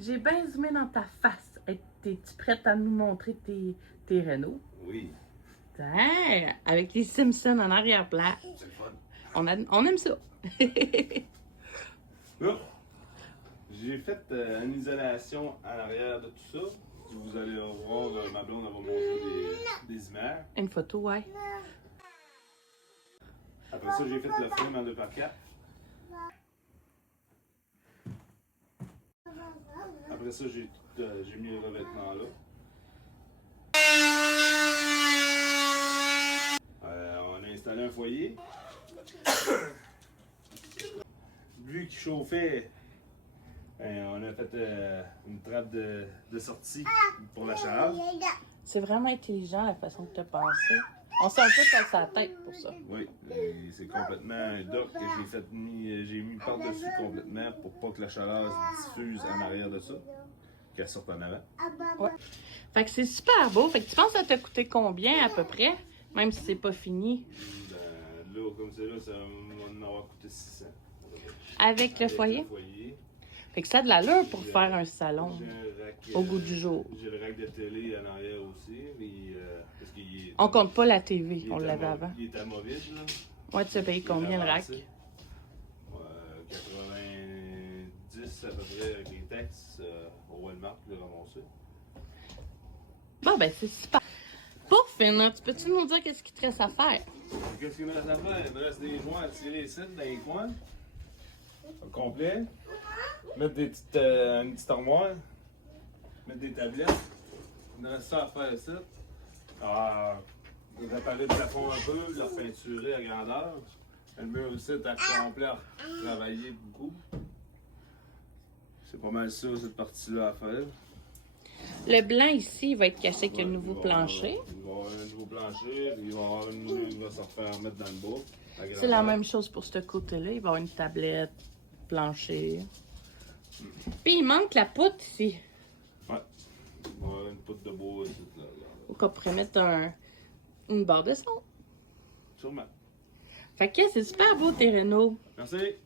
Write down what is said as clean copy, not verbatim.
J'ai bien zoomé dans ta face. Hey, t'es-tu prête à nous montrer tes rénaux? Oui. Tiens, avec les Simpsons en arrière-plan. C'est le fun. On aime ça. Là, j'ai fait une isolation en arrière de tout ça. Vous allez voir, ma blonde elle va montrer des images. Une photo, ouais. Après ça, j'ai fait le film en 2x4. Après ça, j'ai mis le revêtement là. On a installé un foyer. Vu qu'il chauffait, on a fait une trappe de sortie pour la chaleur. C'est vraiment intelligent la façon que tu as pensé. On sait un peu dans sa tête pour ça. Oui, c'est complètement un dock que j'ai mis par-dessus complètement pour pas que la chaleur se diffuse en arrière de ça, qu'elle sorte en avant. Ouais. Fait que c'est super beau. Fait que tu penses que ça t'a coûté combien à peu près? Même si c'est pas fini. Ben, là, comme c'est là, ça va en avoir coûté 600. Avec le foyer? Fait que ça a de l'allure pour faire un salon J'ai un rack, au goût du jour. J'ai le rack de télé en arrière aussi, mais parce qu'il est... On compte pas la TV, il est on l'avait avant. Il est amovible, là. Ouais, tu as payé combien le rack? 90 à peu près avec les taxes au Walmart, le ramassé. Bon, ben c'est super. Pour finir, tu peux-tu nous dire qu'est-ce qu'il te reste à faire? Qu'est-ce qu'il me reste à faire? Il me reste des joints à tirer ici, dans les coins. Au complet. Mettre une petite armoire. Mettre des tablettes. Il me reste ça à faire ici. Réparer le plafond un peu, le repeinturer à grandeur. Le mur aussi est à complet à travailler beaucoup. C'est pas mal ça, cette partie-là à faire. Le blanc ici, il va être caché avec le nouveau plancher. Il va y avoir un nouveau plancher, il va y avoir une mur qui va se refaire mettre dans le bas. C'est la même chose pour ce côté-là. Il va y avoir une tablette, plancher. Puis il manque la poutre ici. Ouais. Il va y avoir une poutre de bois ici. Là. Ou qu'on pourrait mettre une barre de son. Sûrement. Fait que c'est super beau tes rénaux. Merci.